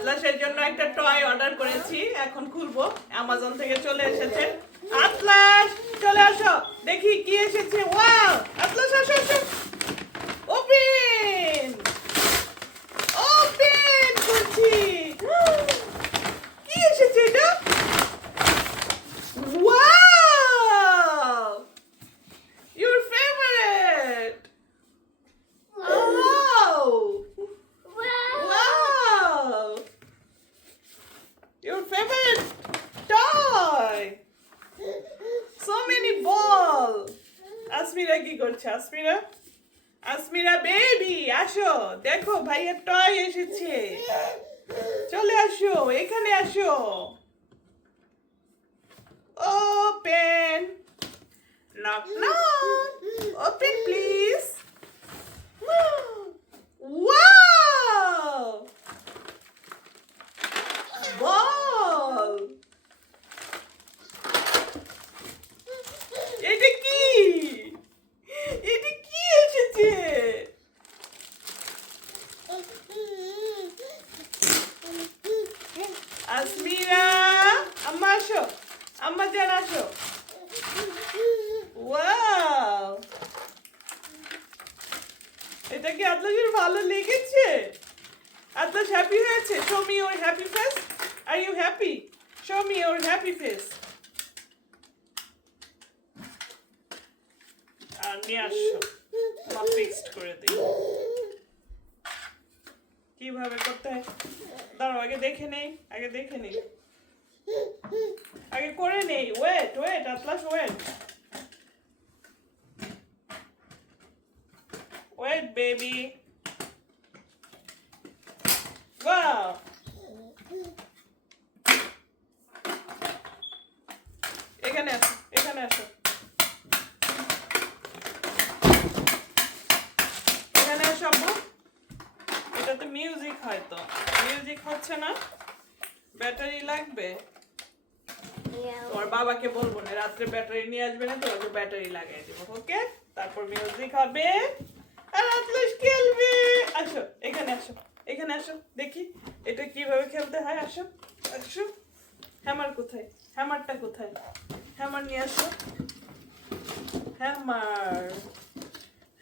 আতলাসের জন্য একটা toy order করেছি, এখন খুলবো। অ্যামাজন থেকে চলে এসেছে। আতলাস চলে আসো, দেখি কি এসেছে। ওয়াও, আতলাস আসো আসো। ওপেন ওপেন করছি। কি এসেছে এটা? Wow, your favorite. Wow. Wow. Your favorite toy. So many ball. আসমিরা কি করছে? আসমিরা, আসমিরা বেবি আসো, দেখো ভাইয়ের টয় এসেছে। চলে আসো, এখানে আসো। Open, knock knock. Open please. Wow! Ball! এটা কি? এটা কি এসেছে? আসমিরা, আম্মা আসো, আম্মা জান আসো। ওয়াও, এটা কি আতলাসের ভালো লেগেছে? আতলাস হ্যাপি হয়েছে? Show me your happy face. Are you happy? Show me your happy face. আর নিয়ে আসো, মা ফিক্সড করে দিই। কিভাবে করতে হয় দাঁড়াও, আগে দেখে নেই, আগে দেখে নেই, আগে করে নেই। Wait wait Atlas, wait wait baby. Wow, এখানে আসো, এখানে আসো, এখানে আসো আব্বু। এটাতে মিউজিক হয়তো, মিউজিক হচ্ছে না, ব্যাটারি লাগবে। তোমার বাবাকে বলবো না, রাত্রে ব্যাটারি নিয়ে আসবে না, তোমাকে ব্যাটারি লাগাই দেবো। ওকে, তারপর মিউজিক হবে আর আতলাস খেলবে। আসো, এখানে আসো, এখানে আসো, দেখি এটা কিভাবে খেলতে হয়। আসো আসো। হ্যামার কোথায়? হ্যামারটা কোথায়? হ্যামার নিয়ে আসো। Hammer,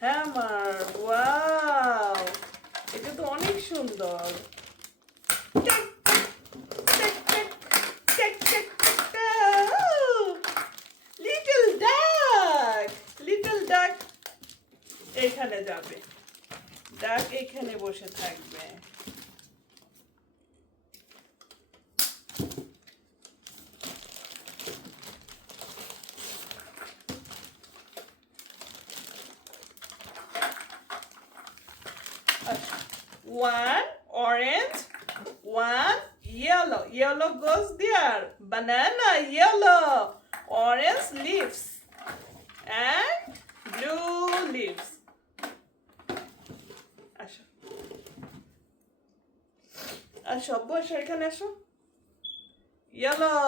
hammer. ওয়াও, এটা তো অনেক সুন্দর। লিটল ডাক, লিটল ডাক এখানে যাবে, ডাক এখানে বসে থাকবে। One orange, one yellow. Yellow goes there. Banana, yellow. Orange leaves and blue leaves. আসো আসো, বসো এখানে আসো। Yellow.